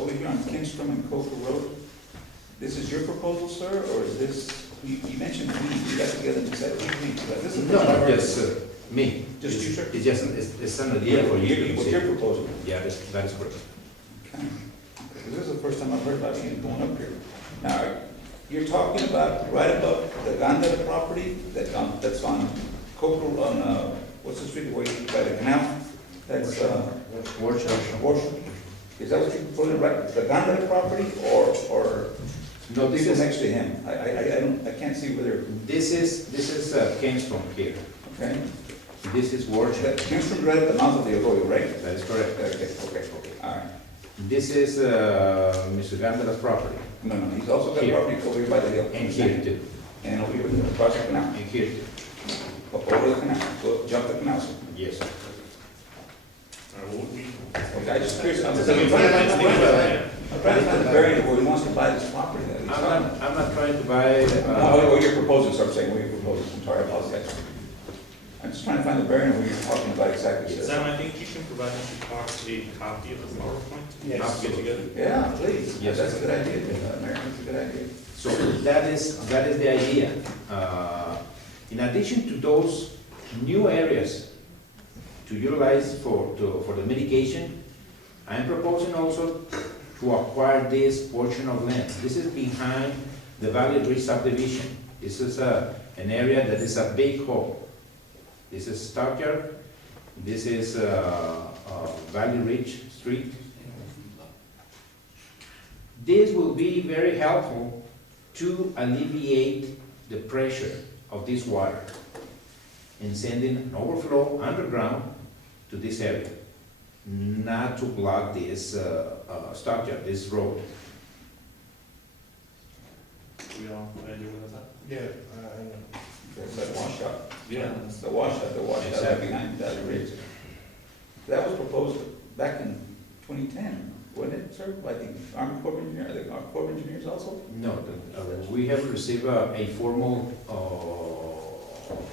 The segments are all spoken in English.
over here on Kinstrom and Coker Road. This is your proposal, sir, or is this, you mentioned we got together and said we, but this is. No, no, just me. Just you, sir? It's just, it's an idea for you to What's see. your proposal? Yeah, that is correct. Okay. This is the first time I've heard about you going up here. Now, you're talking about right above the Ganda property that's on Coker, on, what's the street where you, by the canal? That's, Worship. Is that what you're proposing, right, the Ganda property, or No, this people is, next to him? I can't see whether, this is Kingston here. okay? This is Worship. That comes from right at the mouth of the arroyo, right? That is correct. Okay, all right. This is Mr. Gandala's property. No, he's also got Here. property over here by the hill. And here too. And over here across the canal, And here too. over the canal, go jump the canal, sir. Yes, sir. Okay, I just curious, I'm So trying we to find find out- the variant where he wants to buy this property that he's on. I'm not trying to buy, What you're proposing, so I'm saying, what you're proposing, I'm sorry, I apologize. I'm just trying to find the variant where you're talking about exactly. sir. Sam, I think you can provide Mr. Cox a copy of the PowerPoint. Yes. Get together. Yeah, please. Yes. That's a good idea, Mayor, that's a good idea. so that is the idea. In addition to those new areas to utilize for the mitigation, I'm proposing also to acquire this portion of land. This is behind the Valley Ridge subdivision. This is an area that is a big hole. This is Stockyard, this is Valley Ridge Street. This will be very helpful to alleviate the pressure of this water and sending an overflow underground to this area, not to block this Stockyard, this road. We all familiar with that? Yeah, That's that washout. Yeah. The washout right Exactly. behind Valley Ridge. That was proposed back in 2010, wasn't it, sir? By the Army Corps of Engineers, the Corps of Engineers also? No, we have received a formal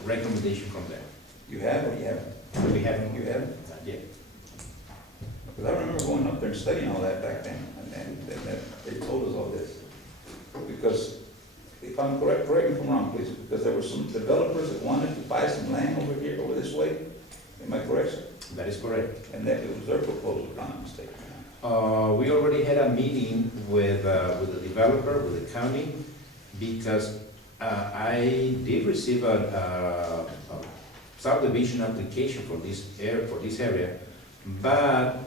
recommendation from them. You have or you haven't? We haven't, You haven't? not yet. Because I remember going up there and studying all that back then, and they told us all this. Because, if I'm correct me if I'm wrong, please, because there were some developers that wanted to buy some land over here, over this way. Am I correct, sir? That is correct. And that it was their proposal, if I'm not mistaken. We already had a meeting with the developer, with the county, because I did receive a subdivision application for this area, but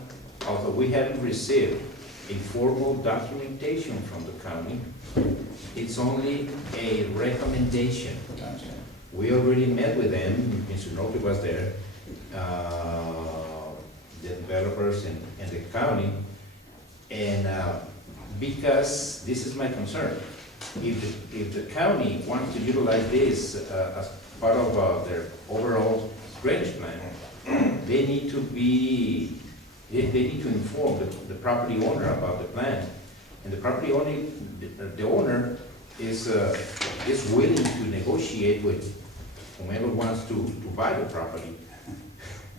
although we haven't received a formal documentation from the county, it's only a recommendation. Gotcha. We already met with them, Mr. Nolte was there, the developers and the county, and because this is my concern, if the county wants to utilize this as part of their overall drainage plan, they need to inform the property owner about the plan, and the property owner, the owner is willing to negotiate with whomever wants to buy the property.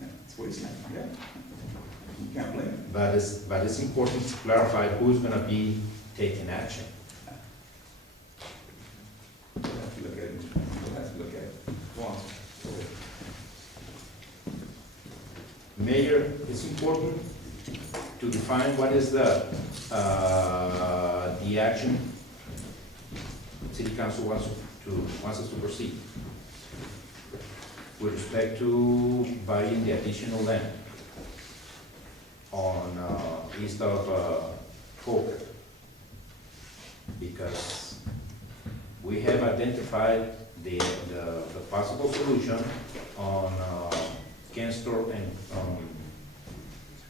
That's what he's saying, yeah. You can't blame him. But it's important to clarify who's gonna be taking action. We'll have to look at it. We'll have to look at it. Go on. Mayor, it's important to define what is the action city council wants us to proceed with respect to buying the additional land on east of Coker. Because we have identified the possible solution on Kensthorpe and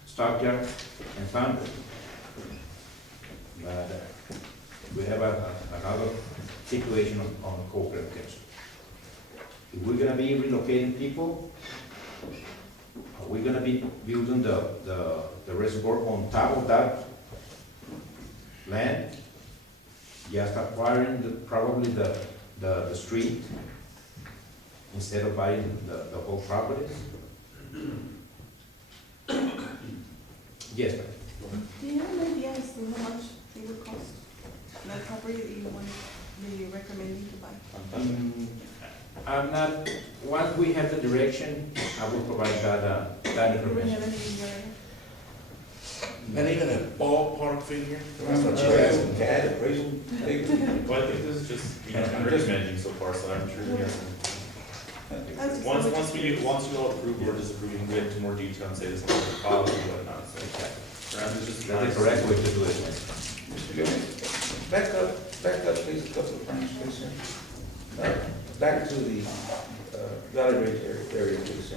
Stockyard and Foundry. But we have another situation on Coker and Kensthorpe. If we're gonna be relocating people, are we gonna be building the reservoir on top of that land? Just acquiring probably the street instead of buying the whole property? Yes, ma'am. Do you have an idea as to how much it would cost? That property that you want, that you're recommending to buy? I'm not, once we have the direction, I will provide that Do we have information. any in your, And even a ballpark figure? Remember, appraisal, CAD, appraisal, figure? Well, I think this is just, you know, I'm recommending so far, so I'm sure you guys That's just Once, how much once it we, is. once you all approve or disapprove, we can get into more detail and say this is the policy and whatnot, so. Rather than just. That's the correct way to do it. Mr. Gomez, back up, please, a couple of frames, please, sir. Back to the Valley Ridge area, please, sir.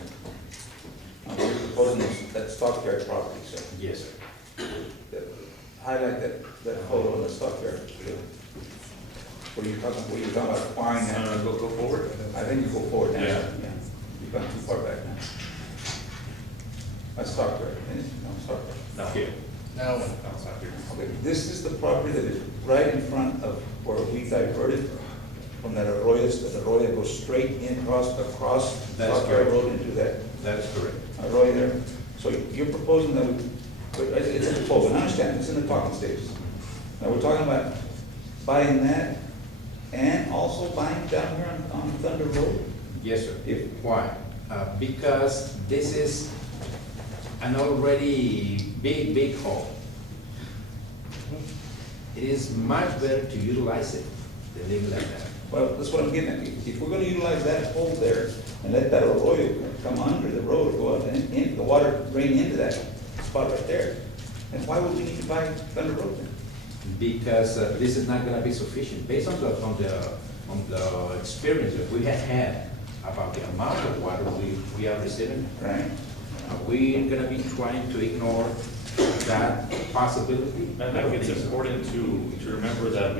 We're proposing that stockyard property, sir. Yes, sir. Highlight that photo of the stockyard. Where you're talking about acquiring that. Go forward. I think you go forward now. Yeah. You've gone too far back now. That's stockyard, no, stockyard. No. Here. Now, No, it's not here. Okay, this is the property that is right in front of where we diverted from that arroyo, the arroyo goes straight in across That's Stockyard correct. Road into that That is correct. arroyo there. So you're proposing that we, but it's a proposal, I understand, it's in the talking stages. Now, we're talking about buying that and also buying down here on Thunder Road? Yes, sir. If, Why? Because this is an already big hole. It is much better to utilize it than leave it like that. well, that's what I'm getting at. If we're gonna utilize that hole there and let that arroyo come under the road, go out and in, the water drain into that spot right there, then why would we need to buy Thunder Road then? Because this is not gonna be sufficient. Based on the experience that we have had about the amount of water we are receiving, Right? we're gonna be trying to ignore that possibility. I think it's important to remember that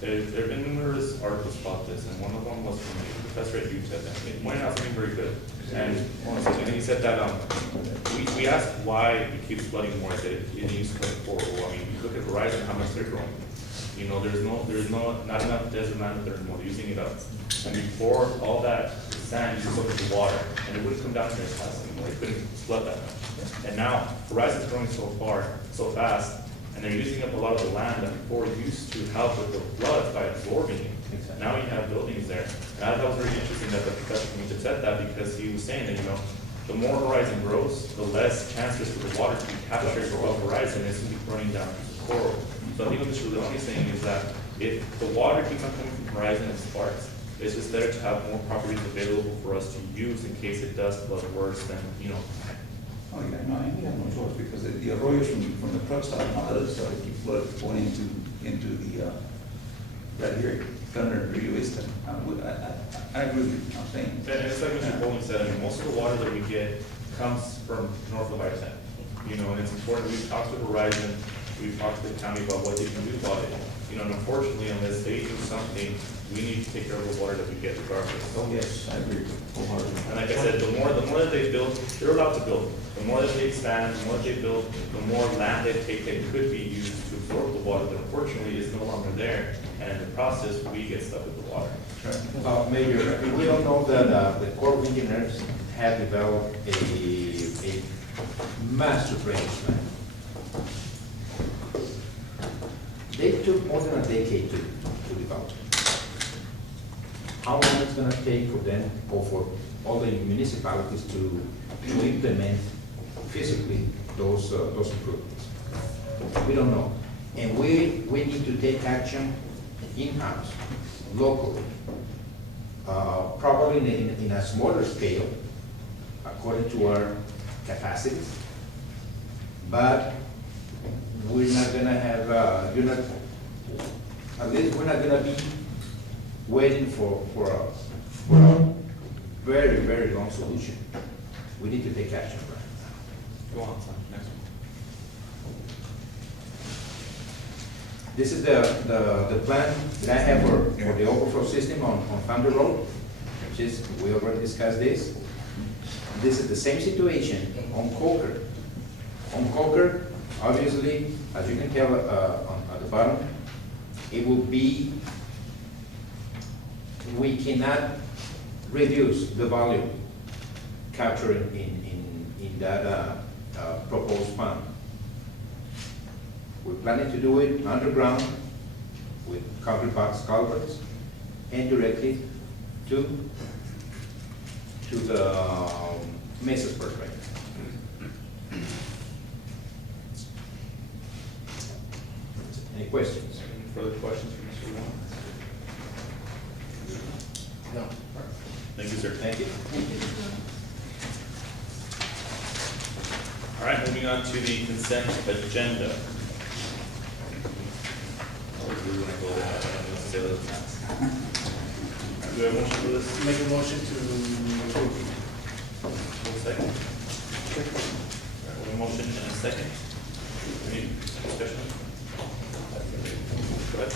there've been numerous articles about this, and one of them was from a professor at UTEP, and it pointed out something very good. And he said that, we asked why it keeps flooding more, that it needs to come forward. Well, I mean, you look at Verizon, how much they're growing. You know, there's not enough desert land there anymore, they're using it up. And before all that sand used up the water, and it wouldn't come down here as fast anymore, it couldn't flood that much. And now Verizon's growing so fast, and they're using up a lot of the land that before used to help with the floods by absorbing it. Exactly. Now you have buildings there. And I thought it was very interesting that the professor from UTEP said that, because he was saying that, you know, the more Horizon grows, the less chances for the water to be captured above Horizon, and it's going to be running down to the coral. So I think what Mr. Leone is saying is that if the water keeps on coming from Horizon and sparks, it's just better to have more properties available for us to use in case it does flood worse than, you know. Oh, yeah, no, you have no choice, because the arroyos from the truck stop and all that other stuff, they keep flooding, going into the, right here, Thunder, Rio Vista. I agree with you, I'm saying. And it's like Mr. Bowling said, I mean, most of the water that we get comes from north of I-10. You know, and it's important, we've talked to Verizon, we've talked to the county about what they can do about it. You know, and unfortunately, unless they do something, we need to take care of the water that we get regardless. Oh, yes, I agree wholeheartedly. And like I said, the more that they build, they're allowed to build. The more that they expand, the more that they build, the more land they take that could be used to absorb the water that unfortunately is no longer there. And in the process, we get stuck with the water. Mayor, we all know that the Corps of Engineers have developed a master drainage plan. They took more than a decade to develop. How long it's gonna take for them, or for all the municipalities to implement physically those improvements? We don't know. And we need to take action in-house, locally, probably in a smaller scale, according to our capacities. But we're not gonna have, at least we're not gonna be waiting for a very, very long solution. We need to take action right now. Go on, son, next one. This is the plan that I have for the overflow system on Thunder Road, which is, we already discussed this. This is the same situation on Coker. On Coker, obviously, as you can tell at the bottom, it will be, we cannot reduce the volume captured in that proposed pond. We're planning to do it underground with concrete box culverts and directly to the Mesa's perspective. Any questions? Any further questions for Mr. Wong? No. Thank you, sir. Thank you. All right, moving on to the consent agenda. Oh, we're gonna go, say those fast. Do we have a motion for this? Make a motion to approve. One second. All right, we have a motion and a second. Any discussion? Go ahead.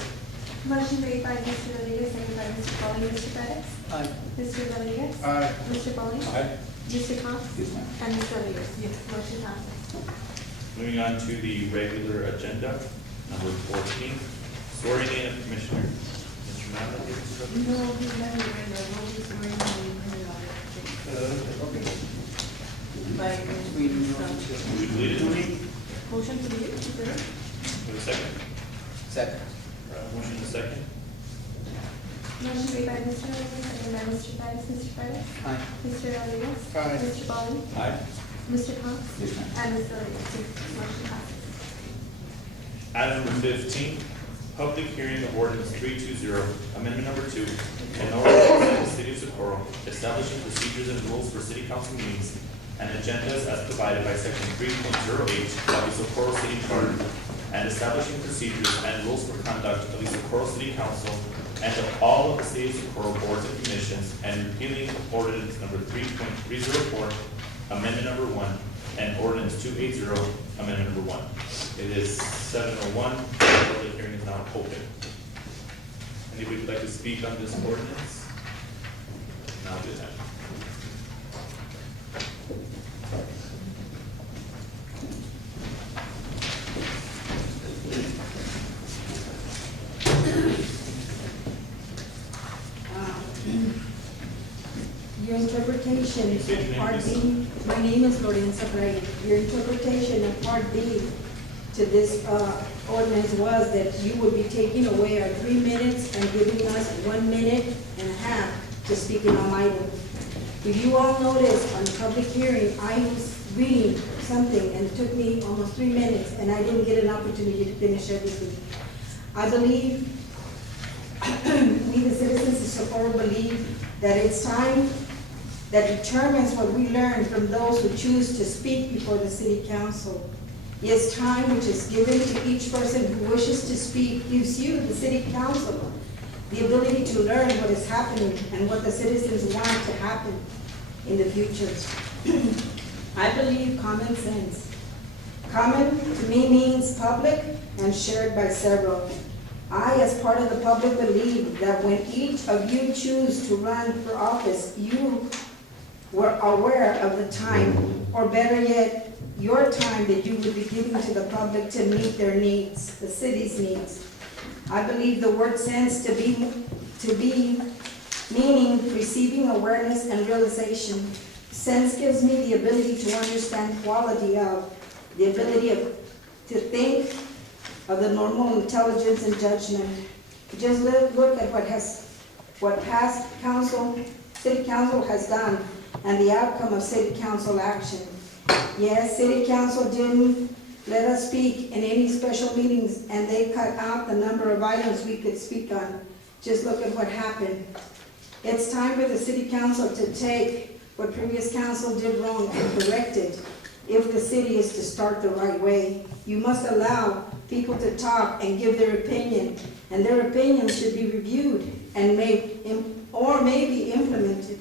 Motion made by Mr. Rodriguez, second by Mr. Pauling. Mr. Pettit? Aye. Mr. Rodriguez? Aye. Mr. Pauling? Aye. Mr. Cox? Yes, ma'am. And Mr. Rodriguez? Yes. Motion passes. Moving on to the regular agenda, number 14, swearing in of commissioner. Mr. Manda, Mr. Rodriguez? No, he's not here right now, we'll be swearing in the Okay. by We deleted it. motion to leave, We have a second. Second. Motion and a second. Motion made by Mr. Rodriguez, second by Mr. Pettit. Mr. Pettit? Aye. Mr. Rodriguez? Aye. Mr. Pauling? Aye. Mr. Cox? Yes, ma'am. And Mr. Rodriguez? Motion passes. Item number 15, public hearing of ordinance 320, amendment number 2, an ordinance of the city of Socorro establishing procedures and rules for city council meetings and agendas as provided by section 3.08 of the Socorro City Charter, and establishing procedures and rules for conduct of the Socorro City Council and of all of the city of Socorro boards and commissions, and repealing ordinance number 3.304, amendment number 1, and ordinance 280, amendment number 1. It is 7:01, the public hearing is now open. Anybody would like to speak on this ordinance? Now do that. Your interpretation of Part B, my name is Lorenza Gray. Your interpretation of Part B to this ordinance was that you would be taking away our 3 minutes and giving us 1 minute and a half to speak in all items. If you all noticed on public hearing, I was reading something and it took me almost 3 minutes and I didn't get an opportunity to finish everything. I believe, we the citizens of Socorro believe that it's time that determines what we learn from those who choose to speak before the city council. Yes, time which is given to each person who wishes to speak gives you, the city council, the ability to learn what is happening and what the citizens want to happen in the future. I believe common sense. Common to me means public and shared by several. I, as part of the public, believe that when each of you choose to run for office, you were aware of the time, or better yet, your time that you would be giving to the public to meet their needs, the city's needs. I believe the word sense to be meaning receiving awareness and realization. Sense gives me the ability to understand quality of, the ability to think of the normal intelligence and judgment. Just look at what past city council has done and the outcome of city council action. Yes, city council didn't let us speak in any special meetings and they cut out the number of items we could speak on. Just look at what happened. It's time for the city council to take what previous council did wrong and correct it. If the city is to start the right way, you must allow people to talk and give their opinion, and their opinions should be reviewed and maybe implemented.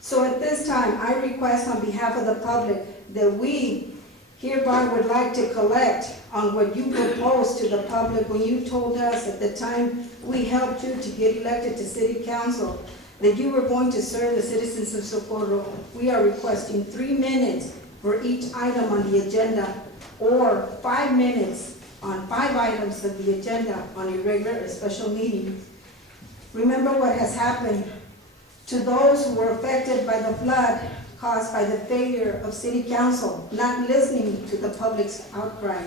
So at this time, I request on behalf of the public that we hereby would like to collect on what you proposed to the public when you told us at the time we helped you to get elected to city council that you were going to serve the citizens of Socorro. We are requesting 3 minutes for each item on the agenda, or 5 minutes on 5 items of the agenda on a regular or special meeting. Remember what has happened to those who were affected by the flood caused by the failure of city council not listening to the public's outcry.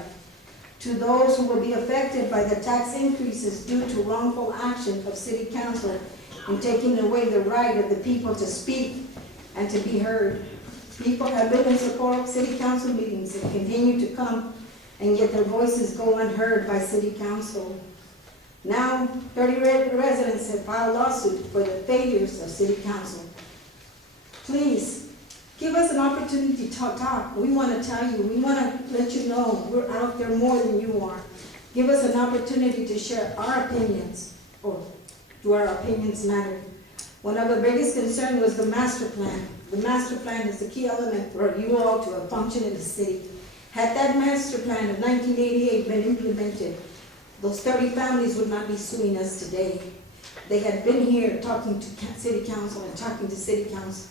To those who will be affected by the tax increases due to wrongful action of city council in taking away the right of the people to speak and to be heard. People have been in support of city council meetings and continue to come, and yet their voices go unheard by city council. Now, 30 residents have filed lawsuit for the failures of city council. Please, give us an opportunity to talk. We want to tell you, we want to let you know we're out there more than you are. Give us an opportunity to share our opinions, or do our opinions matter? One of the biggest concerns was the master plan. The master plan is the key element for you all to function in the city. Had that master plan of 1988 been implemented, those 30 families would not be suing us today. They had been here talking to city council and talking to city council.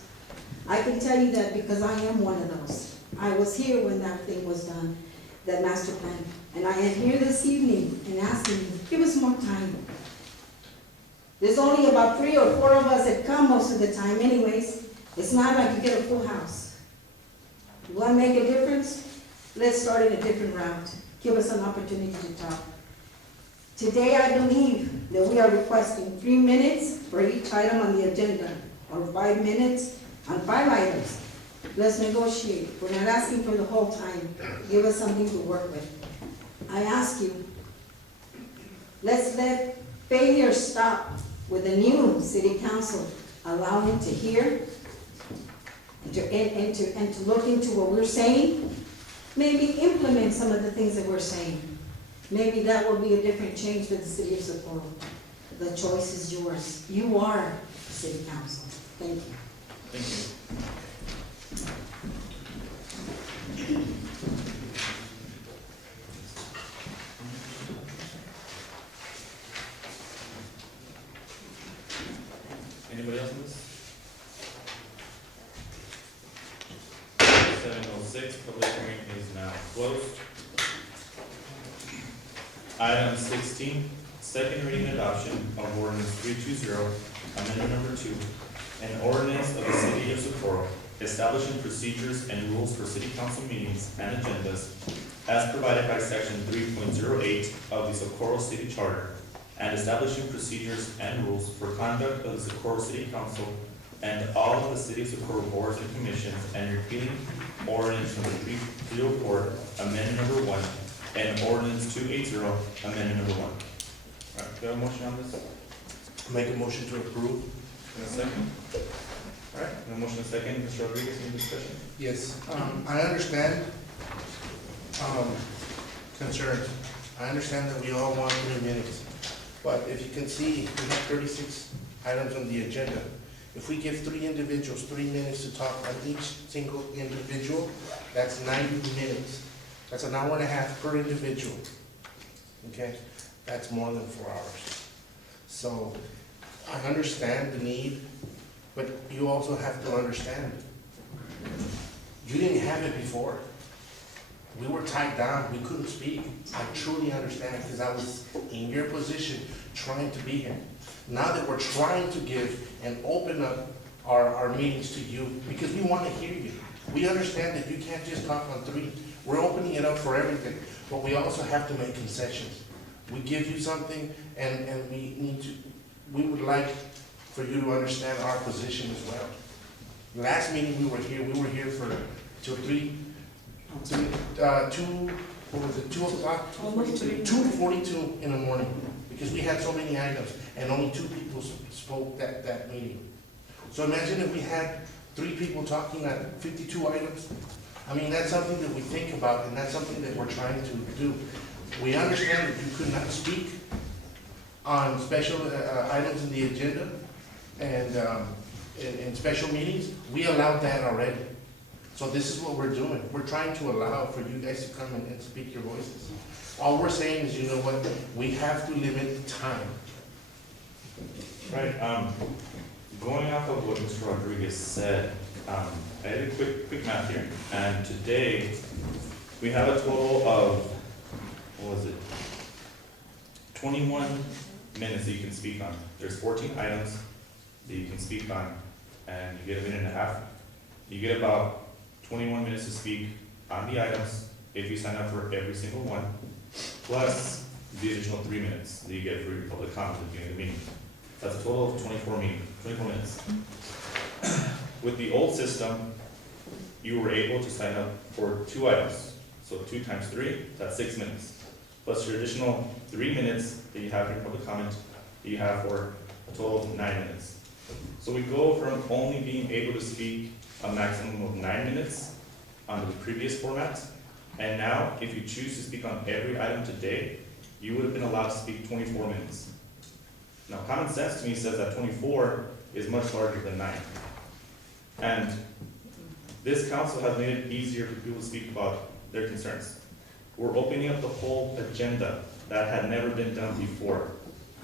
I can tell you that because I am one of those. I was here when that thing was done, that master plan. And I am here this evening and asking you, give us more time. There's only about 3 or 4 of us that come most of the time anyways. It's not like you get a full house. You want to make a difference? Let's start in a different route. Give us an opportunity to talk. Today, I believe that we are requesting 3 minutes for each item on the agenda, or 5 minutes on 5 items. Let's negotiate. We're not asking for the whole time. Give us something to work with. I ask you, let's let failure stop with the new city council, allowing to hear and to look into what we're saying, maybe implement some of the things that we're saying. Maybe that will be a different change for the city of Socorro. The choice is yours. You are the city council. Thank you. Thank you. Anybody else on this? 7:06, public hearing is now closed. Item 16, second reading and adoption of ordinance 320, amendment number 2, an ordinance of the city of Socorro establishing procedures and rules for city council meetings and agendas as provided by section 3.08 of the Socorro City Charter, and establishing procedures and rules for conduct of the Socorro City Council and all of the city of Socorro boards and commissions, and repealing ordinance number 304, amendment number 1, and ordinance 280, amendment number 1. All right, do you have a motion on this? Make a motion to approve. In a second? All right, no motion in a second. Mr. Rodriguez, any discussion? Yes, I understand, concerns. I understand that we all want 3 minutes, but if you can see, we have 36 items on the agenda. If we give 3 individuals 3 minutes to talk on each single individual, that's 90 minutes. That's an hour and a half per individual, okay? That's more than 4 hours. So, I understand the need, but you also have to understand, you didn't have it before. We were tied down, we couldn't speak. I truly understand, because I was in your position, trying to be here. Now that we're trying to give and open up our meetings to you, because we want to hear you. We understand that you can't just talk on 3. We're opening it up for everything, but we also have to make concessions. We give you something, and we would like for you to understand our position as well. Last meeting we were here for till 2 o'clock? Almost 3. 2:42 in the morning, because we had so many items, and only 2 people spoke that meeting. So imagine if we had 3 people talking at 52 items. I mean, that's something that we think about, and that's something that we're trying to do. We understand that you could not speak on special items in the agenda and in special meetings. We allowed that already. So this is what we're doing. We're trying to allow for you guys to come and speak your voices. All we're saying is, you know what, we have to limit the time. Right, going off of what Mr. Rodriguez said, I did a quick math here, and today, we have a total of, what was it? 21 minutes that you can speak on. There's 14 items that you can speak on, and you get a minute and a half. You get about 21 minutes to speak on the items if you sign up for every single one. plus the additional 3 minutes that you get for your public comment at the beginning of the meeting. That's a total of 24 minutes. With the old system, you were able to sign up for 2 items. So 2 times 3, that's 6 minutes. Plus your additional 3 minutes that you have in your public comment, that you have for a total of 9 minutes. So we go from only being able to speak a maximum of 9 minutes under the previous format, and now if you choose to speak on every item today, you would have been allowed to speak 24 minutes. Now common sense to me says that 24 is much larger than 9. And this council has made it easier for people to speak about their concerns. We're opening up the whole agenda that had never been done before.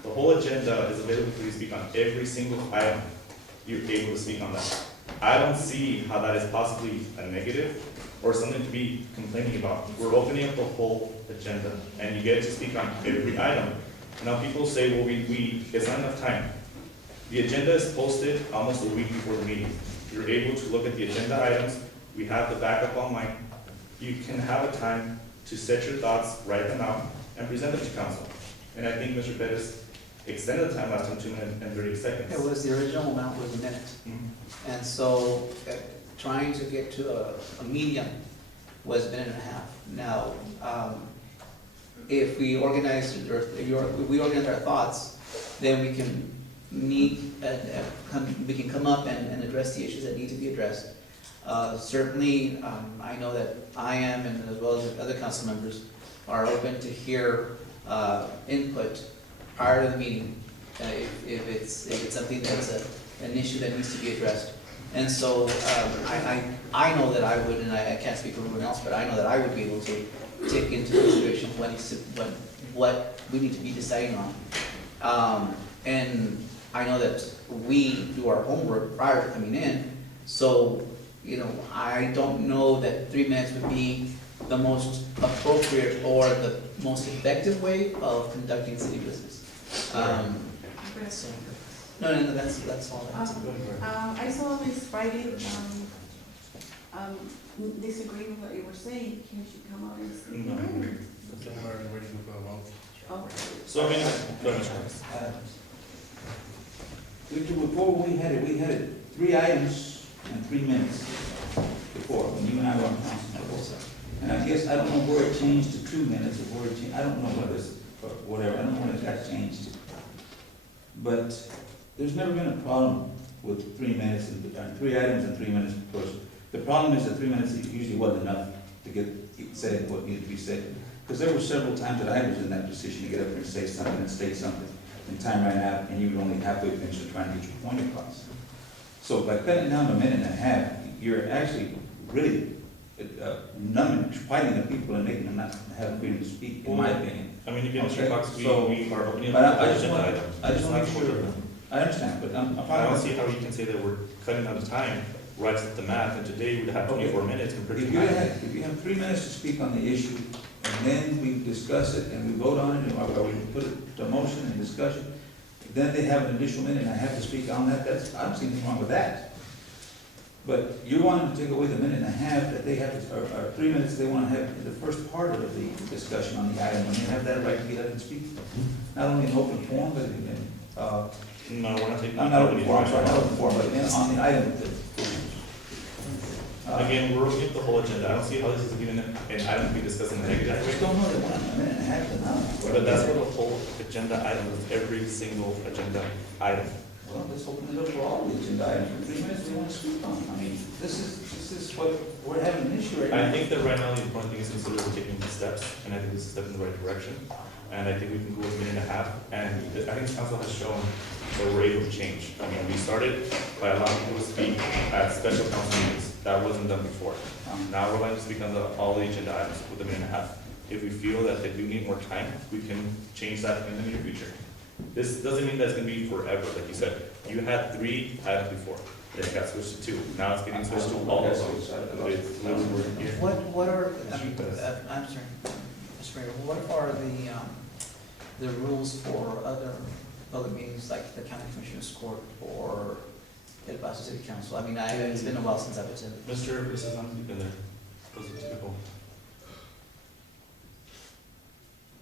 The whole agenda is available for you to speak on every single item. You're able to speak on that. I don't see how that is possibly a negative or something to be complaining about. We're opening up the whole agenda, and you get to speak on every item. Now people say, well, it's not enough time. The agenda is posted almost a week before the meeting. You're able to look at the agenda items. We have the backup online. You can have a time to set your thoughts, write them out, and present them to council. And I think Mr. Bettis extended the time last time 2 minutes and 30 seconds. It was, the original amount was a minute. Mhm. And so trying to get to a medium was a minute and a half. Now, if we organize, or if we organize our thoughts, then we can meet, we can come up and address the issues that need to be addressed. Certainly, I know that I am, and as well as other council members, are open to hear input prior to the meeting, if it's something that's an issue that needs to be addressed. And so, I know that I would, and I can't speak for everyone else, but I know that I would be able to take into consideration what we need to be deciding on. And I know that we do our homework prior to coming in, so, you know, I don't know that 3 minutes would be the most appropriate or the most effective way of conducting city business. So, no, that's all. I saw Ms. Friday, disagree with what you were saying. Can she come out and speak? No. Then we're ready to go along. Oh. So I mean, go ahead, Mr. Bettis. Before we had it 3 items and 3 minutes before, when you and I were on council. And I guess, I don't know where it changed to 2 minutes, or where it changed, I don't know whether it's, whatever, I don't know when it got changed. But there's never been a problem with 3 minutes, and 3 items and 3 minutes per person. The problem is that 3 minutes usually wasn't enough to get said what needed to be said. Because there were several times that I was in that position to get up there and say something and state something, and time ran out, and you were only halfway finished trying to get your point across. So by cutting it down to a minute and a half, you're actually really fighting the people and making them not have freedom to speak, in my opinion. I mean, again, Mr. Okay, Cox, we so- are opening But up the I just agenda want, item. I just It's want not to be full sure, agenda. I understand, but I'm I fine don't with see how you can say that we're cutting out the time, right at the math, and today we'd have Okay. 24 minutes compared to If 9. if you have 3 minutes to speak on the issue, and then we discuss it and we vote on it, or we put it to motion and discussion, then they have an additional minute and I have to speak on that, I don't see anything wrong with that. But you're wanting to take away the minute and a half that they have, or 3 minutes they want to have in the first part of the discussion on the item, and they have that right to get up and speak. Not only in open forum, but in, No, we're not taking. I'm not open forum, sorry, not open forum, but on the item. Again, we're looking at the whole agenda. I don't see how this is even an item to be discussed in the I negative just way. don't know that a minute and a half is enough. But that's what the whole agenda item is, every single agenda item. Well, let's open it up for all the agenda items, for 3 minutes we want to speak on. I mean, this is what, we're having an issue right now. I think that right now the important thing is consider we're taking these steps, and I think this is a step in the right direction. And I think we can go with a minute and a half, and I think the council has shown that we're able to change. I mean, we started by allowing people to speak at special council meetings. That wasn't done before. Now we're allowing to speak on all the agenda items with a minute and a half. If we feel that they do need more time, we can change that in the near future. This doesn't mean that it's gonna be forever, like you said. You had 3 items before, then it got switched to 2. Now it's getting switched to all of them. It's literally working here. What are, I'm sorry, Mr. Mayor, what are the rules for other public meetings like the county commissioner's court or El Paso City Council? I mean, it's been a while since I've attended. Mr. Mrs. you've been there. Those are typical.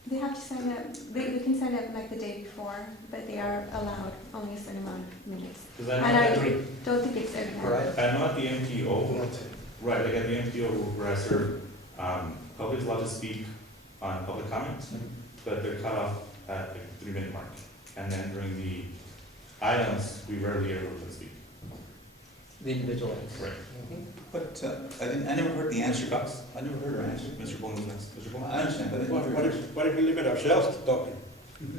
They have to sign up, we can sign up like the day before, but they are allowed only a certain amount of minutes. Because And I don't think it's every All right. I know at the MPO, That's it. right, like at the MPO where I serve, public's allowed to speak on public comments, but they're cut off at the 3-minute mark. And then during the items, we rarely ever let them speak. The individual. Right. But I never heard the answer. Cox? I never heard her answer. Mr. Bowman was next. Mr. Bowman? I understand, but I What didn't what hear. if we limit ourselves to talking?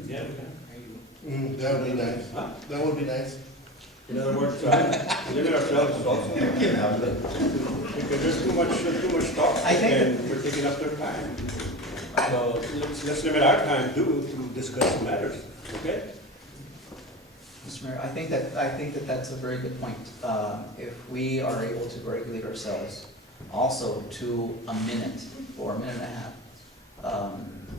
Yeah, we can. That would be nice. Huh? That would be nice. In other words, limit ourselves to talking, because there's too much talk, I think and we're taking up their time. So let's limit our time too, to discuss the matters, okay? Mr. Mayor, I think that that's a very good point. If we are able to regulate ourselves also to a minute or a minute and a half,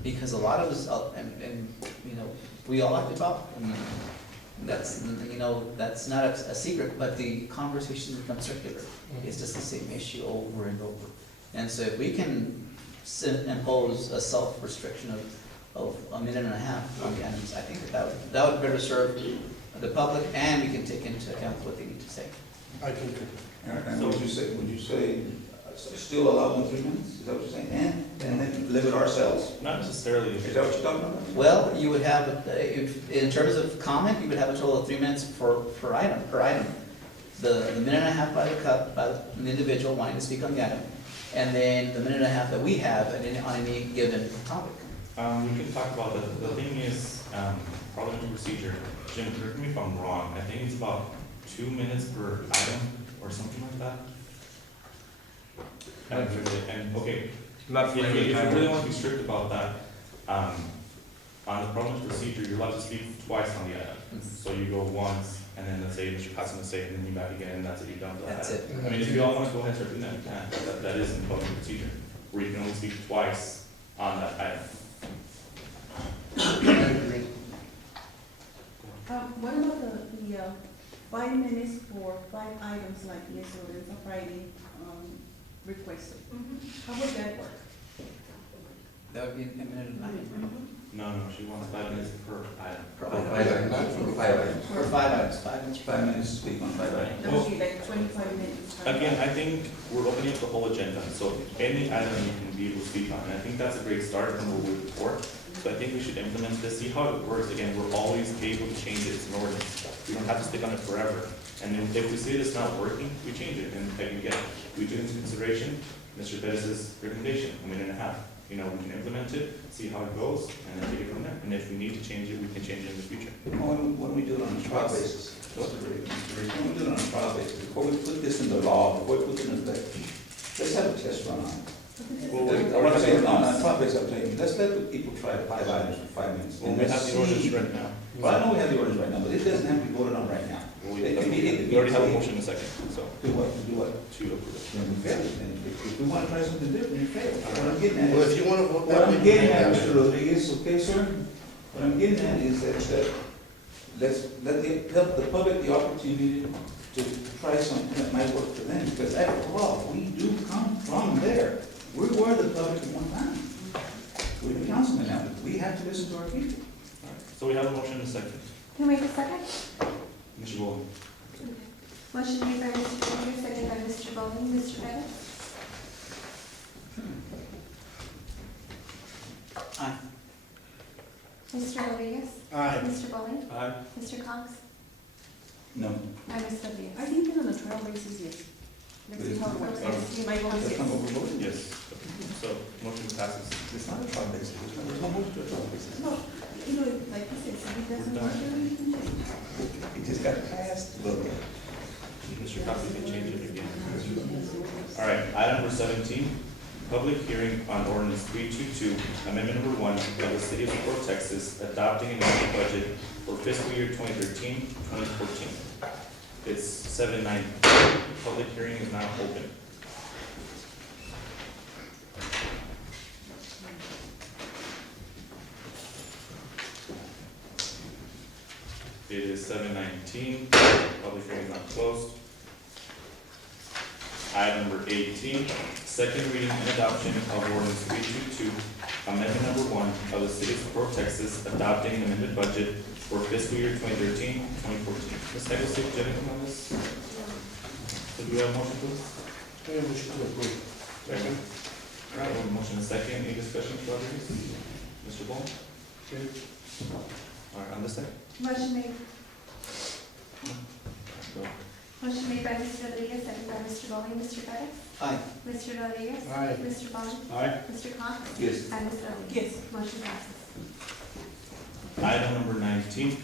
because a lot of us, and, you know, we all like to talk. I mean, that's, you know, that's not a secret, but the conversation becomes circular. It's just the same issue over and over. And so if we can impose a self-restriction of a minute and a half on the items, I think that would better serve the public, and we can take into account what they need to say. I can, And would you say, still allow them 3 minutes? Is that what you're saying? And then limit ourselves? Not necessarily. Is that what you're talking about? Well, you would have, in terms of comment, you would have a total of 3 minutes per item. The minute and a half by the individual wanting to speak on the item, and then the minute and a half that we have on any given topic. We can talk about the thing is, parliamentary procedure. Jim, correct me if I'm wrong, I think it's about 2 minutes per item or something like that. And, okay, if you really want to be strict about that, on the parliamentary procedure, you're allowed to speak twice on the item. So you go once, and then let's say Mr. Passman will say, and then you back again, and that's it, you're done with that. That's it. I mean, if you all want to go ahead and start doing that, you can. That is in parliamentary procedure, where you can only speak twice on that item. I agree. What about the 5 minutes for 5 items like Ms. Lorenzo Friday requested? How would that work? That would be a minute and a half. No, she wants 5 minutes per item. Per For item. 5 items. For 5 items. For 5 items, 5 minutes. 5 minutes to speak on 5 items. That would be like 25 minutes. Again, I think we're opening up the whole agenda, so any item you can be able to speak on, and I think that's a great start from what we were before. So I think we should implement this, see how it works. Again, we're always able to change it, it's an ordinance. We don't have to stick on it forever. And then if we see it's not working, we change it. And again, we took into consideration Mr. Bettis's recommendation, a minute and a half. You know, we can implement it, see how it goes, and then take it from there. And if we need to change it, we can change it in the future. When we do it on a trial basis, when we do it on a trial basis, before we put this into law, before we put it into effect, let's have a test run on it. Well, What I'm saying, on a trial basis, I'm saying, let's let the people try 5 items for 5 minutes. Well, And we let's have the ordinance see. right now. Well, I know we have the ordinance right now, but it doesn't have to be voted on right now. Well, It can be- it can we be already have a changed. motion in a second, so, Do what, do what? to approve it. Then we fail. And if we want to try something different, we fail. What I'm getting at Well, is, if you want to vote what that way. I'm getting at, Mr. Rodriguez, okay, sir? What I'm getting at is that let's help the public the opportunity to try something that might work for them, because after all, we do come from there. We were the public at one time. We're the councilmen now, we have to listen to our people. All right. So we have a motion in a second. Can we have a second? Mr. Bowman? Motion made by Mr. Rodriguez, second by Mr. Bowling. Mr. Pettis? Aye. Mr. Rodriguez? Aye. Mr. Bowling? Aye. Mr. Cox? No. And Ms. Rodriguez? I think that on a trial basis, yes. Let's see how it works. Yes. You might want to Let's say. come over voting. Yes. So, motion passes. It's not a trial basis, there's no motion to a trial basis. No, you know, like you said, if it doesn't work, then we can change. It just got passed, look. Mr. Cox, you can change it again. All right, item number 17, public hearing on ordinance 322, amendment number 1 of the city of Fort Texas, adopting an annual budget for fiscal year 2013-2014. It's 7:09. Public hearing is now open. It is 7:19. Public hearing is now closed. Item number 18, second reading and adoption of ordinance 322, amendment number 1 of the City of Socorro, Texas, adopting an amended budget for fiscal year 2013-2014. Ms. Haggerty, do you have anything on this? So do we have a motion, please? I wish to approve. Second. All right, we have a motion and a second. Any discussion, Mr. Rodriguez? Mr. Ball? All right, on this side? Motion made. Go. Motion made by Mr. Rodriguez, second by Mr. Bowling. Mr. Pettit? Aye. Mr. Rodriguez? Aye. Mr. Bowling? Aye. Mr. Cox? Yes. And Ms. Rodriguez? Yes. Motion passes. Item number 19,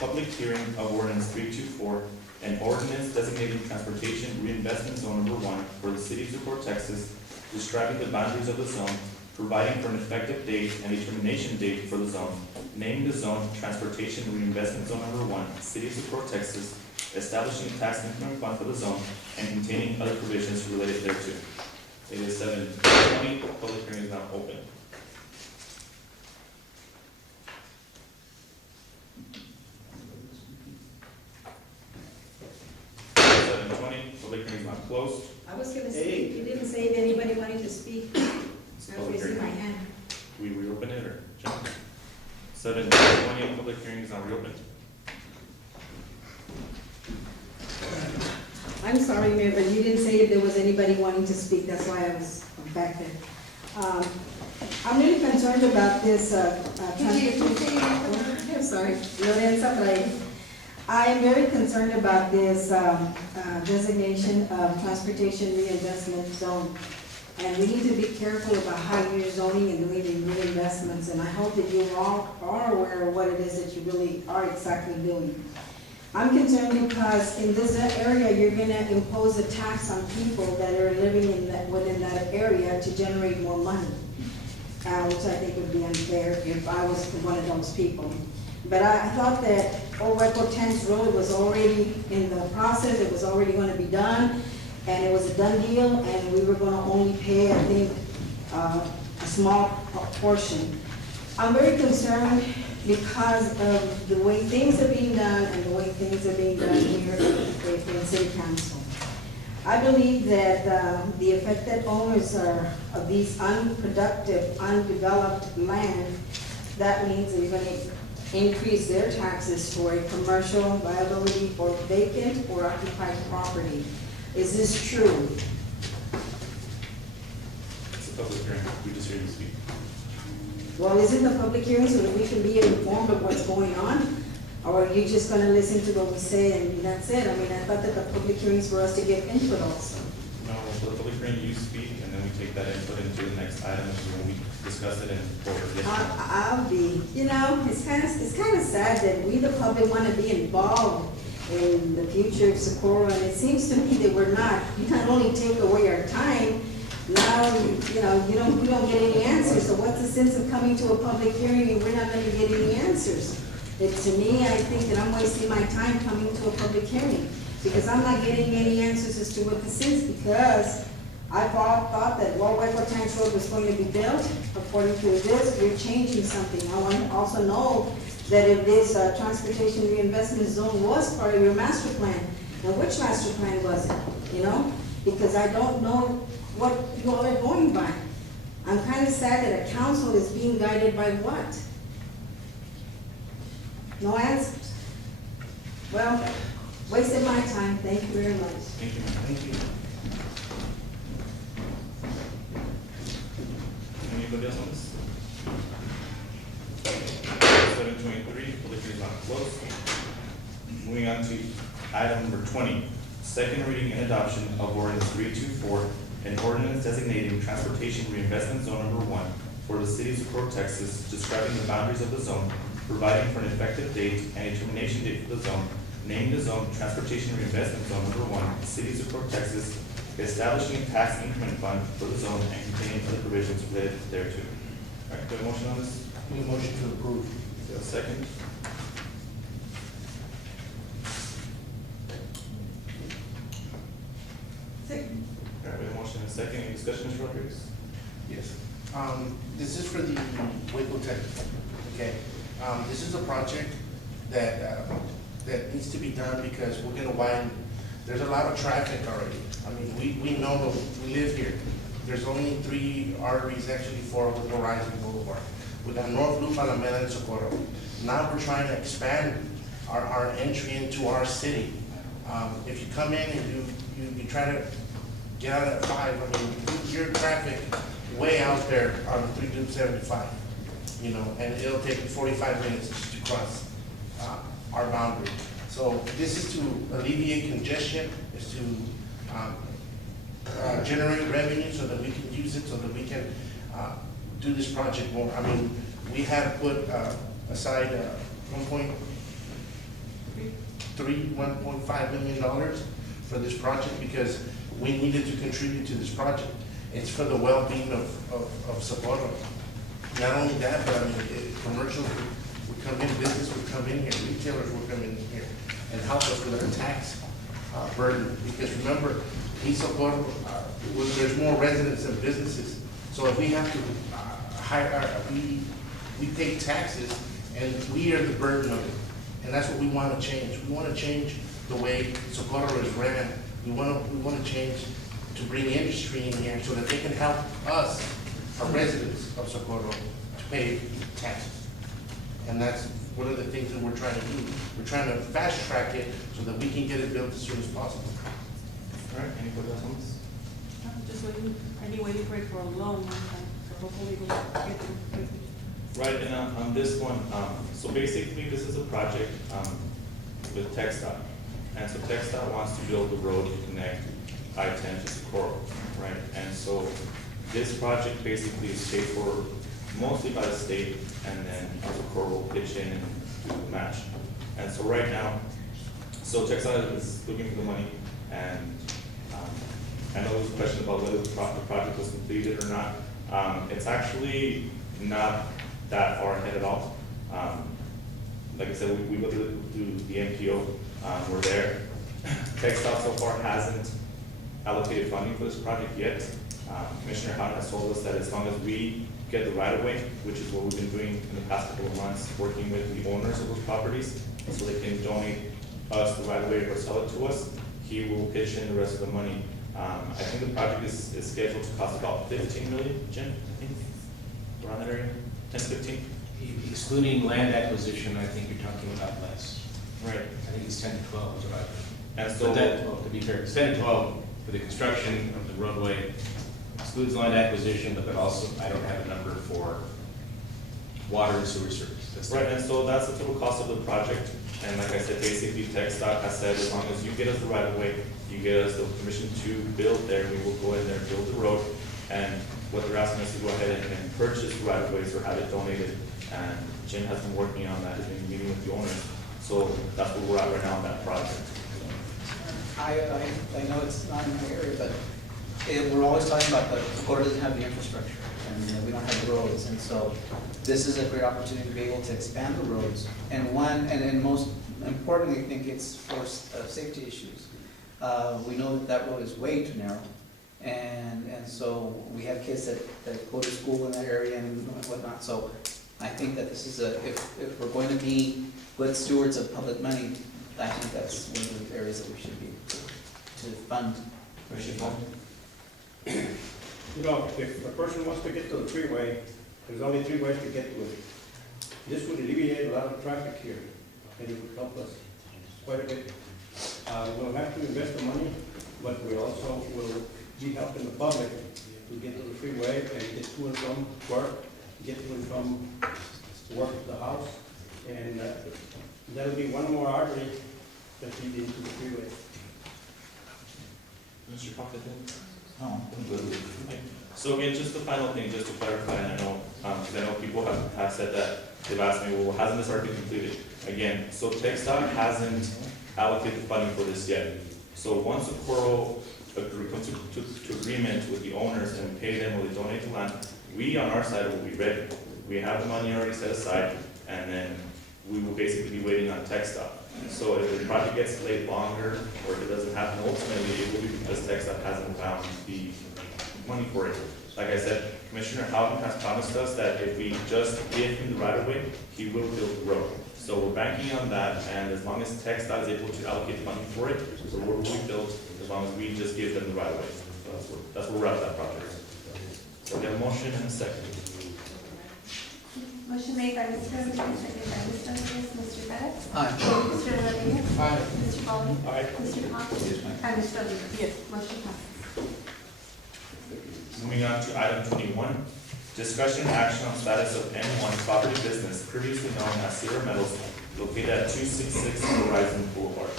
public hearing of ordinance 324, an ordinance designating transportation reinvestment zone number 1 for the City of Socorro, Texas, describing the boundaries of the zone, providing for an effective date and a termination date for the zone, naming the zone Transportation Reinvestment Zone Number 1, City of Socorro, Texas, establishing a tax increment fund for the zone, and containing other provisions related thereto. It is 7:20, public hearing is now open. Public hearing is now closed. I was gonna speak, you didn't say if anybody wanted to speak. It's I public raised my hearing. hand. We reopen it or jump? 7:20, public hearing is now reopened. I'm sorry, Mayor, but you didn't say if there was anybody wanting to speak, that's why I was back there. I'm really concerned about this, I'm sorry, Lorenza Play. I am very concerned about this designation of transportation reinvestment zone. And we need to be careful about how you're zoning and doing the reinvestments, and I hope that you all are aware of what it is that you really are exactly doing. I'm concerned because in this area, you're gonna impose a tax on people that are living in that, within that area to generate more money, which I think would be unfair if I was one of those people. But I thought that Oweco 10th Road was already in the process, it was already gonna be done, and it was a done deal, and we were gonna only pay, I think, a small portion. I'm very concerned because of the way things are being done and the way things are being done here in City Council. I believe that the affected owners are of these unproductive, undeveloped land, that means that you're gonna increase their taxes for a commercial viability for vacant or occupied property. Is this true? It's a public hearing, we just hear you speak. Well, isn't the public hearing so that we can be informed of what's going on? Or are you just gonna listen to what we say and that's it? I mean, I thought that the public hearings for us to give input also. No, for the public hearing, you speak, and then we take that input into the next item, which is when we discuss it and vote. Yes, ma'am. I'll be, it's kind of sad that we, the public, want to be involved in the future of Socorro, and it seems to me that we're not. You not only take away our time, now, we don't get any answers, so what's the sense of coming to a public hearing and we're not going to get any answers? To me, I think that I'm wasting my time coming to a public hearing, because I'm not getting any answers as to what this is, because I thought that Oweco 10th Road was going to be built. According to this, you're changing something. I want to also know that if this transportation reinvestment zone was part of your master plan, now which master plan was it, Because I don't know what you all are going by. I'm kind of sad that a council is being guided by what? No answers. Well, wasted my time. Thank you very much. Thank you, ma'am. Thank you. Anybody else on this? 7:23, public hearing is not closed. Moving on to item number 20, second reading and adoption of ordinance 324, an ordinance designating transportation reinvestment zone number 1 for the City of Socorro, Texas, describing the boundaries of the zone, providing for an effective date and a termination date for the zone, naming the zone Transportation Reinvestment Zone Number 1, City of Socorro, Texas, establishing a tax increment fund for the zone and containing other provisions related thereto. All right, do we have a motion on this? Make a motion to approve. Is there a second? Second. All right, we have a motion and a second. Any discussion, Mr. Rodriguez? Yes. This is for the Waco Tech, okay? This is a project that needs to be done because we're gonna widen, there's a lot of traffic already. I mean, we know, we live here, there's only 3 arteries, actually 4 with Horizon Boulevard. With that North Loop, Alameda, and Socorro. Now we're trying to expand our entry into our city. If you come in and you try to get out at 5, I mean, your traffic way out there on 3 Loop 75, you know, and it'll take 45 minutes to cross our boundary. So this is to alleviate congestion, is to generate revenue so that we can use it, so that we can do this project more. I mean, we had put aside $1.5 million for this project because we needed to contribute to this project. It's for the well-being of Socorro. Not only that, but I mean, commercials would come in, business would come in here, retailers would come in here and help us with our tax burden. Because remember, in Socorro, there's more residents than businesses. So if we have to we pay taxes and we are the burden of it. And that's what we want to change. We want to change the way Socorro is ran. We want to change to bring industry in here so that they can help us, our residents of Socorro, to pay taxes. And that's one of the things that we're trying to do. We're trying to fast track it so that we can get it built as soon as possible. All right, any further comments? Just waiting, waiting for a loan, so hopefully we'll get it. Right, and on this one, so basically this is a project with TxDOT. And so TxDOT wants to build the road to connect I-10 to Socorro, right? And so this project basically is paid for mostly by the state, and then Socorro will pitch in and do the match. And so right now, so TxDOT is looking for the money, and I know there's a question about whether the project was completed or not. It's actually not that far ahead at all. Like I said, we looked through the MPO, we're there. TxDOT so far hasn't allocated funding for this project yet. Commissioner Hahn has told us that as long as we get the right of way, which is what we've been doing in the past couple of months, working with the owners of those properties, so they can donate us the right of way or sell it to us, he will pitch in the rest of the money. I think the project is scheduled to cost about 15 million, Jim, I think, around that area, 10, 15? Excluding land acquisition, I think you're talking about less. Right. I think it's 10 to 12 is what I think. And so, But that, well, to be fair, it's 10 to 12 for the construction of the roadway, excludes land acquisition, but then also, I don't have a number for water and sewer service. That's right, and so that's the total cost of the project. And like I said, basically TxDOT has said, as long as you get us the right of way, you get us the permission to build there, we will go in there and build the road. And what they're asking us to go ahead and purchase the right of ways or have it donated. And Jim has been working on that, has been meeting with the owners. So that's where we're at right now on that project. I know it's not in my area, but we're always talking about that Socorro doesn't have the infrastructure and we don't have the roads. And so this is a great opportunity to be able to expand the roads. And most importantly, I think it's for safety issues. We know that road is way too narrow. And so we have kids that go to school in that area and whatnot. So I think that this is if we're going to be good stewards of public money, I think that's one of the areas that we should be to fund. You know, if a person wants to get to the freeway, there's only 3 ways to get to it. This would alleviate a lot of traffic here, and it would help us quite a bit. We'll have to invest the money, but we also will be helping the public to get to the freeway and get to and from work, get to and from work to the house, and that'll be one more artery that feeds into the freeway. Mr. Coffin? No, I'm good. So again, just the final thing, just to clarify, and I know, because I know people have said that, they've asked me, well, hasn't this already been completed? Again, so TxDOT hasn't allocated funding for this yet. So once Socorro comes to agreement with the owners and pay them or they donate the land, we on our side will be ready. We have the money already set aside, and then we will basically be waiting on TxDOT. So if the project gets delayed longer, or if it doesn't happen, ultimately it will be because TxDOT hasn't found the money for it. Like I said, Commissioner Houghton has promised us that if we just give him the right of way, he will build the road. So we're banking on that, and as long as TxDOT is able to allocate money for it, the road will be built, as long as we just give them the right of way. So that's where we're at with that project. We have a motion and a second. Motion made by Mr. Rodriguez, seconded by Ms. Rodriguez. Mr. Pettit? Aye. Mr. Rodriguez? Aye. Mr. Pauly? Aye. Mr. Cox? Yes, ma'am. And Ms. Rodriguez? Yes. Motion passes. Moving on to item 21, discussion action on status of M1 property business previously known as Sierra Metals located at 266 Horizon Boulevard.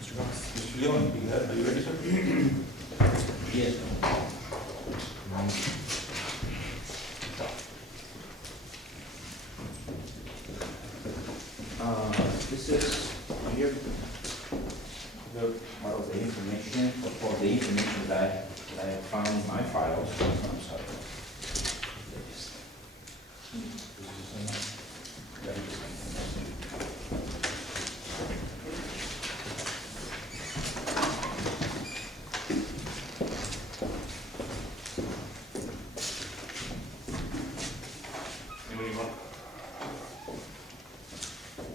Mr. Cox? Mr. Leon, are you ready, sir? Yes. This is here, the information, for the information that I have found in my files. I'm sorry. Anybody want?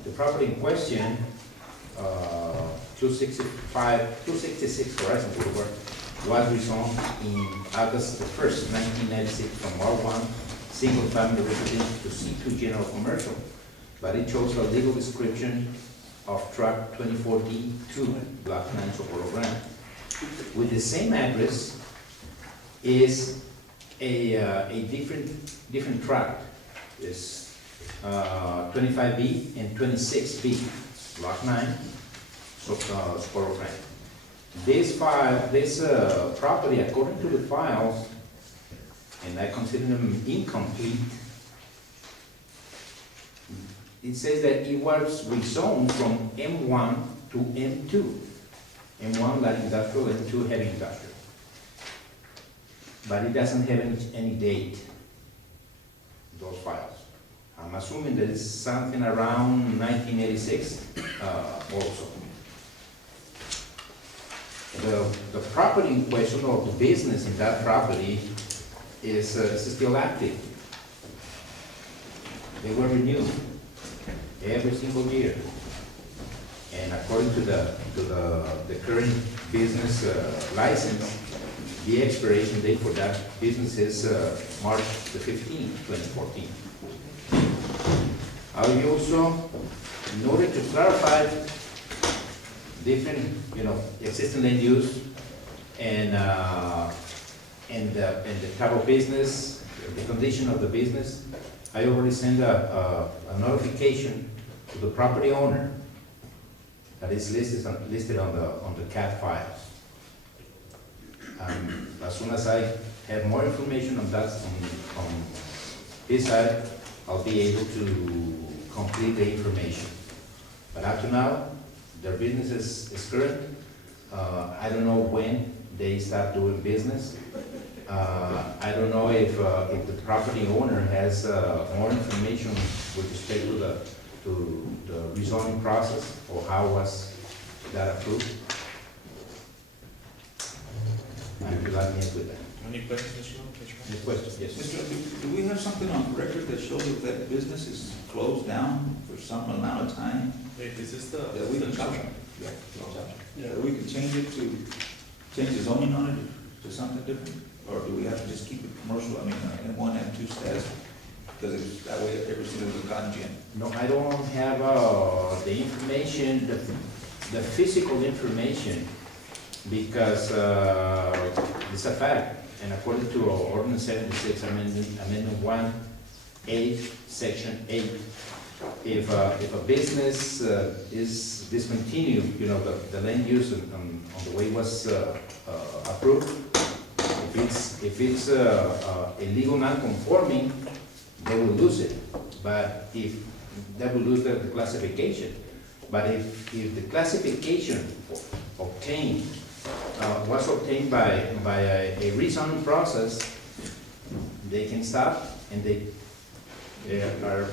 The property in question, 266 Horizon Boulevard, was rezoned in August the 1st, 1996 from R1 single family residence to C2 general commercial, but it chose a legal description of tract 24D2, block 9 Socorro Grant. With the same address is a different tract. It's 25B and 26B, block 9, Socorro Grant. This property, according to the files, and I consider them incomplete, it says that it was rezoned from M1 to M2. M1 light industrial, M2 heavy industrial. But it doesn't have any date, those files. I'm assuming that it's something around 1986 also. The property in question, or the business in that property, is still active. They were renewed every single year. And according to the current business license, the expiration date for that business is March the 15th, 2014. I also, in order to clarify different, existing land use and the type of business, the condition of the business, I already sent a notification to the property owner that is listed on the CAT files. As soon as I have more information on that, on his side, I'll be able to complete the information. But up to now, their business is current. I don't know when they start doing business. I don't know if the property owner has more information with respect to the rezoning process, or how was that approved. I'm glad to answer that. Any questions, Mr. Long? Any questions? Yes. Mr. Do we have something on record that shows that that business is closed down for some amount of time? Wait, is this the? That we can the- change? That we can change it to, change the zoning on it to something different? Or do we have to just keep it commercial, in one and two status? Because it's, that way every single cotton gin. No, I don't have the information, the physical information, because it's a fact. And according to Ordinance 76, Amendment 1, Section 8, if a business is discontinued, the land use on the way it was approved, if it's illegal non-conforming, they will lose it. But if they will lose the classification. But if the classification obtained was obtained by a rezoning process, they can stop and they are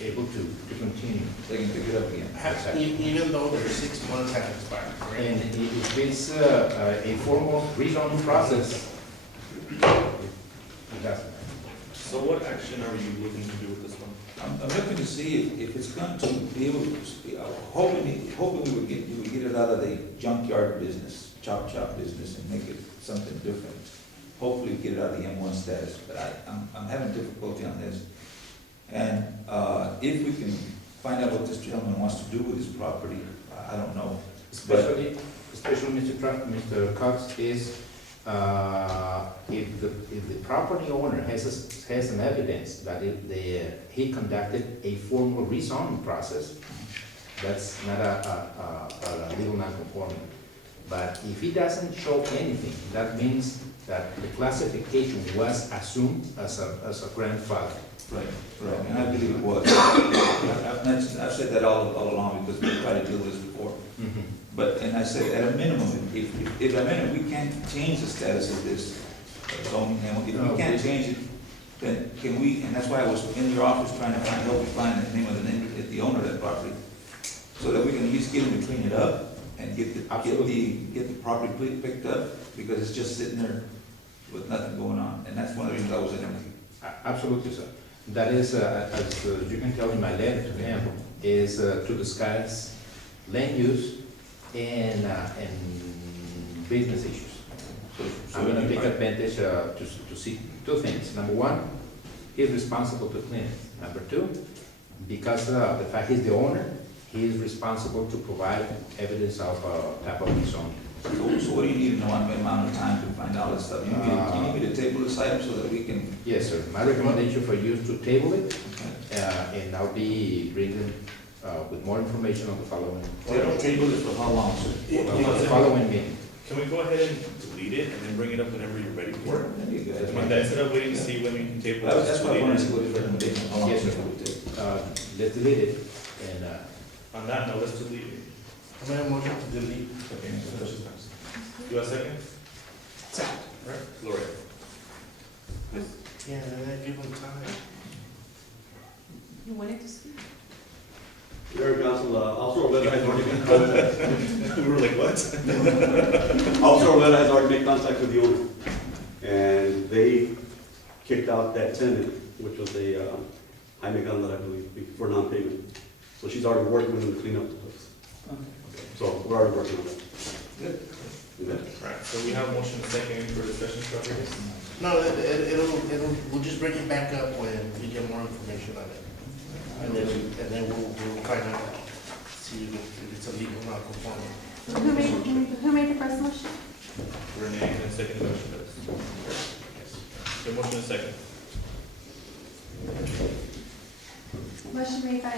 able to continue. They can pick it up again. Even though their 6 months have expired, correct? And if it's a formal rezoning process, it doesn't. So what action are you looking to do with this one? I'm looking to see if it's going to be able to, hoping we would get it out of the junkyard business, chop business, and make it something different. hopefully get it out of the M1 status, but I'm having difficulty on this. And, if we can find out what this gentleman wants to do with his property, I don't know. Especially, Mr. Cox, is, if the property owner has an evidence that he conducted a formal rezoning process, that's not a legal non-conforming. But if he doesn't show anything, that means that the classification was assumed as a grandfather. Right, and I believe it was. I've said that all along, because we tried to deal with this before. But, and I said, at a minimum, if at a minimum, we can't change the status of this zoning, and if we can't change it, then can we, and that's why I was in your office trying to help you find the name of the owner of that property, so that we can at least get him to clean it up and get the property picked up, because it's just sitting there with nothing going on, and that's one of the reasons I was in there. Absolutely, sir. That is, as you can tell in my letter to him, is to discuss land use and business issues. I'm gonna take advantage to see two things. Number one, he's responsible to clean it. Number two, because the fact he's the owner, he is responsible to provide evidence of type of rezoning. So what do you need in one amount of time to find all this stuff? You need me to table this item so that we can? Yes, sir. My recommendation for you is to table it, Okay. and I'll be bringing with more information on the following. Table it for how long, sir? On the following meeting. Can we go ahead and delete it and then bring it up whenever you're ready for it? That'd be good. I mean, instead of waiting to see when we can table it. That's what I wanted to see what his recommendation, how long Yes, it's sir. going to take. Let's delete it, and On that note, let's delete it. I made a motion to delete. Okay, you want a second? Second. Right, Gloria. Yeah, and then give them time. You wanted to speak? Mayor Council, Officer Oleta has already been contacted. We were like, what? Officer Oleta has already made contact with the owner. And they kicked out that tenant, which was a Jaime Gandar, I believe, for non-payment. So she's already working with them to clean up the place. So we're already working on that. Good. Right, so we have a motion to second, any further discussion, Rodriguez? No, we'll just bring it back up when we get more information on it. And then we'll find out, see if it's a legal non-conforming. Who made the first motion? Renee, and second, motion does. The motion is second. Motion made by,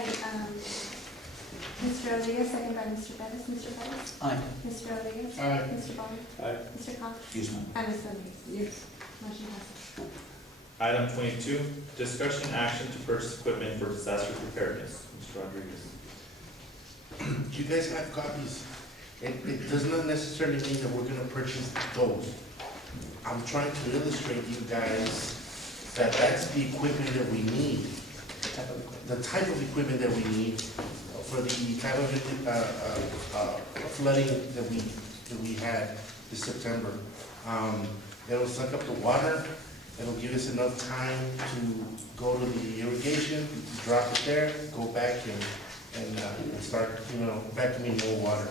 Mr. Rodriguez, second by Mr. Pettis. Mr. Pettis? Aye. Mr. Rodriguez? Aye. Mr. Bowman? Aye. Mr. Cox? Excuse me. And Ms. Solis? Yes. Motion passes. Item 22, discussion action to purchase equipment for disaster preparedness. Mr. Rodriguez. Do you guys have copies? It does not necessarily mean that we're gonna purchase those. I'm trying to illustrate you guys that that's the equipment that we need. The type of equipment that we need for the type of flooding that we had this September. It'll suck up the water, it'll give us enough time to go to the irrigation, drop it there, go back and start, vacuuming more water.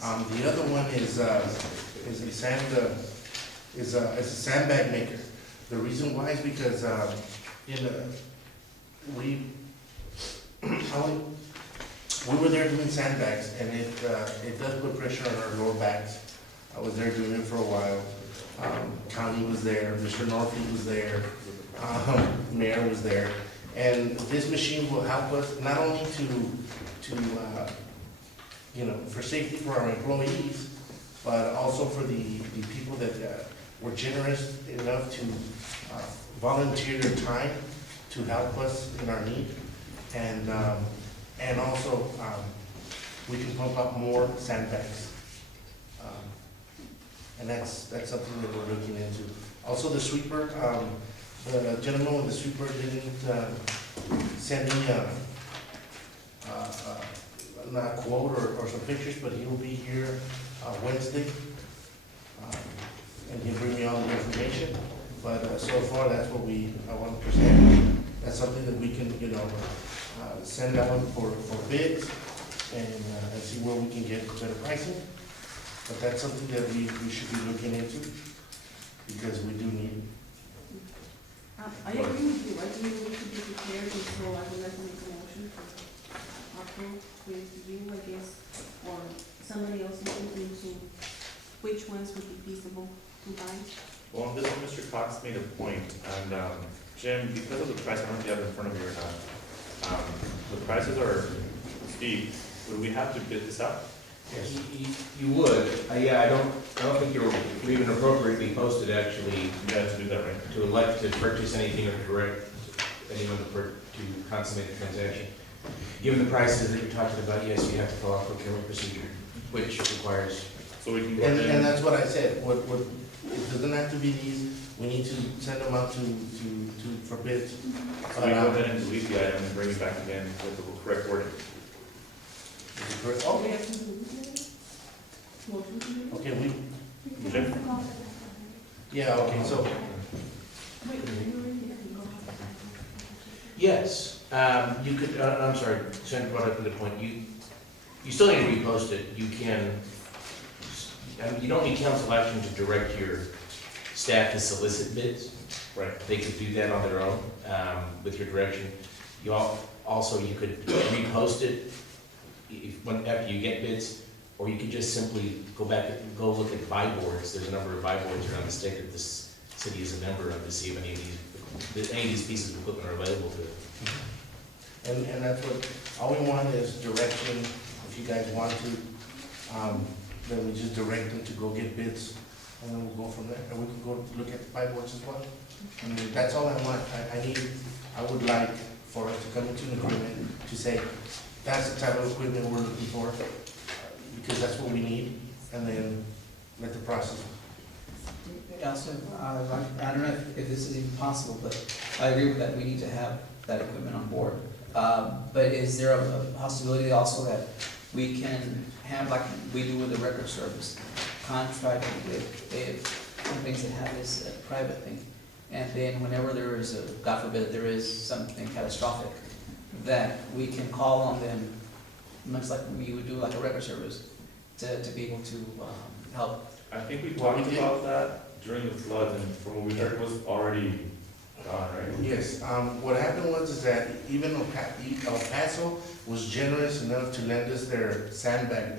The other one is a sandbag maker. The reason why is because, we were there doing sandbags, and it does put pressure on our lower backs. I was there doing it for a while. County was there, Mr. Norfleet was there, Mayor was there. And this machine will help us not only for safety for our employees, but also for the people that were generous enough to volunteer their time to help us in our need. And also, we can pump up more sandbags. And that's something that we're looking into. Also, the sweeper, the gentleman with the sweeper didn't send me not a quote or some pictures, but he will be here Wednesday. And he'll bring me all the information. But so far, that's what I want to present. That's something that we can, send out for bids and see where we can get better pricing. But that's something that we should be looking into. because we do need, I agree with you, I think we need to be prepared, and so I would like to make a motion to approve with you, I guess, or somebody else looking into which ones would be feasible to buy. Well, this one, Mr. Cox made a point, and, Jim, because of the price, I don't know if you have it in front of you or not. The prices are steep, would we have to bid this out? Yes. You would, yeah, I don't think you're even appropriately posted actually You have to do that, right? to elect to purchase anything or direct anyone to consummate the transaction. Given the prices that you're talking about, yes, you have to follow a procurement procedure, which requires, So we can go and ahead and, that's what I said, it doesn't have to be these, we need to send them out for bids. so we go ahead and delete the item and bring it back again with the correct wording. Oh, We have to do it. Motion to do it? okay, Jim? yeah, okay, so, Wait, you already did it. yes, you could, I'm sorry, Senator brought up the point, you still need to repost it, you can, you don't need council action to direct your staff to solicit bids. Right. They could do that on their own, with your direction. Also, you could repost it after you get bids, or you could just simply go back and go look at buy boards. There's a number of buy boards around the state that this city is a member of to see if any of these pieces of equipment are available to it. and that's what, all we want is direction, if you guys want to, then we just direct them to go get bids, and then we'll go from there, and we can go look at the pipe boards as well. I mean, that's all I want, I would like for us to come into an agreement to say, that's the type of equipment we're looking for, because that's what we need, and then let the process. Also, I don't know if this is even possible, but I agree with that, we need to have that equipment on board. But is there a possibility also that we can have, like we do with the record service, contract with companies that have this private thing? And then whenever there is a, God forbid, there is something catastrophic, that we can call on them, much like we would do like a record service, to be able to help. I think we talked about that during the flood, and from what we heard, it was already gone, right? Yes, what happened was is that even El Paso was generous enough to lend us their sandbag,